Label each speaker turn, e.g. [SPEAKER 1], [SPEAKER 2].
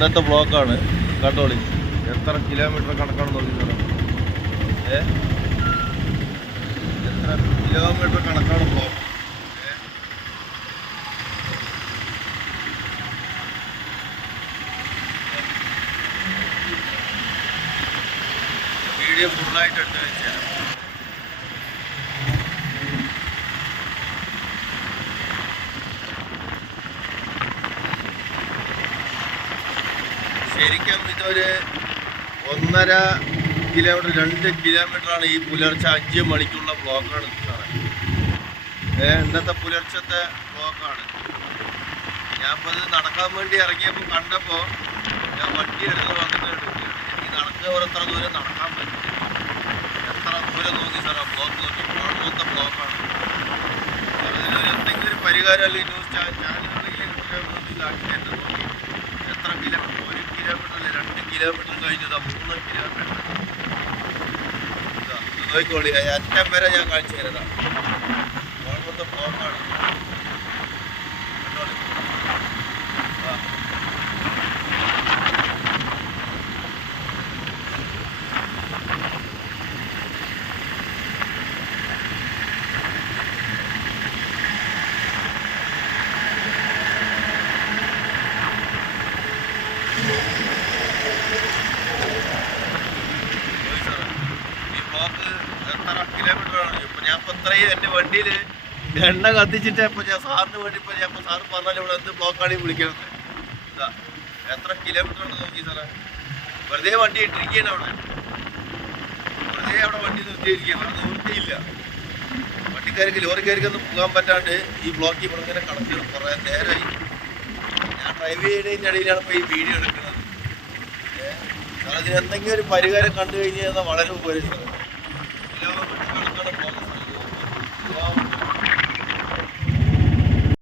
[SPEAKER 1] ഇന്നത്തെ ബ്ലോക്കാണ്. കണ്ടോളി. എത്ര കിലോമീറ്റർ കണക്കാണ് നോക്കിയത് ഏ? എത്ര കിലോമീറ്റർ കണക്കാണ് ബ്ലോക്ക് വീഡിയോ ഫുള്ളായിട്ട് എടുത്ത് വെച്ചാൽ ശരിക്കും ഇതൊരു ഒന്നര കിലോമീറ്റർ രണ്ട് കിലോമീറ്ററാണ് ഈ പുലർച്ചെ അഞ്ച് മണിക്കുള്ള ബ്ലോക്കാണ് ഇന്നത്തെ പുലർച്ചത്തെ ബ്ലോക്കാണ് ഞാൻ ഇപ്പോൾ ഇത് നടക്കാൻ വേണ്ടി ഇറങ്ങിയപ്പോൾ കണ്ടപ്പോൾ ഞാൻ വണ്ടി എടുത്ത് വന്നിട്ട് എനിക്ക് നടക്കുക ഒരു എത്ര ദൂരം നടക്കാൻ പറ്റും? എത്ര ദൂരം നോക്കി സാറേ ബ്ലോക്ക് നോക്കി? കുഴപ്പത്തെ ബ്ലോക്കാണ് അതിനൊരു എന്തെങ്കിലും ഒരു പരിഹാരം അല്ലെങ്കിൽ ന്യൂസ് ചാനലുകളിലേക്ക് ഇതാക്കി എന്നെ നോക്കി എത്ര കിലോമീറ്റർ ഒരു കിലോമീറ്റർ രണ്ട് കിലോമീറ്റർ കഴിഞ്ഞതാ മൂന്ന് കിലോമീറ്റർ നോക്കിക്കോളി അറ്റം വരെ ഞാൻ കാണിച്ചു തരാം കുഴപ്പത്തെ ബ്ലോക്കാണ് കണ്ടോളി ആ പോയി സാറേ. ഈ ബ്ലോക്ക് എത്ര കിലോമീറ്റർ ആണ് ഇപ്പൊ ഞാൻ ഇപ്പൊ ഇത്രയും എന്റെ വണ്ടിയിൽ എണ്ണ കത്തിച്ചിട്ട് ഇപ്പൊ ഞാൻ സാറിന് വേണ്ടി ഇപ്പൊ ഞാൻ സാറ് പറഞ്ഞാലും ഇവിടെ എന്ത് ബ്ലോക്കാണ് വിളിക്കുന്നത് എത്ര കിലോമീറ്റർ ആണ് നോക്കി സാറേ? വെറുതെ വണ്ടി ഇട്ടിരിക്കുകയാണ് അവിടെ. വെറുതെ അവിടെ വണ്ടി നിർത്തിയിരിക്കുകയാണ്. അവിടെ നിർത്തിയില്ല വണ്ടിക്കാർക്ക് ലോറിക്കാർക്കൊന്നും പോകാൻ പറ്റാണ്ട് ഈ ബ്ലോക്കിൽ ഇവിടെ ഇങ്ങനെ കടത്തി കുറേ നേരമായി. ഡ്രൈവ് ഇടയിലാണ് ഇപ്പോൾ ഈ വീഡിയോ എടുക്കുന്നത്. അതിന് എന്തെങ്കിലും ഒരു പരിഹാരം കണ്ടു കഴിഞ്ഞാൽ വളരെ ഉപകരിച്ചത്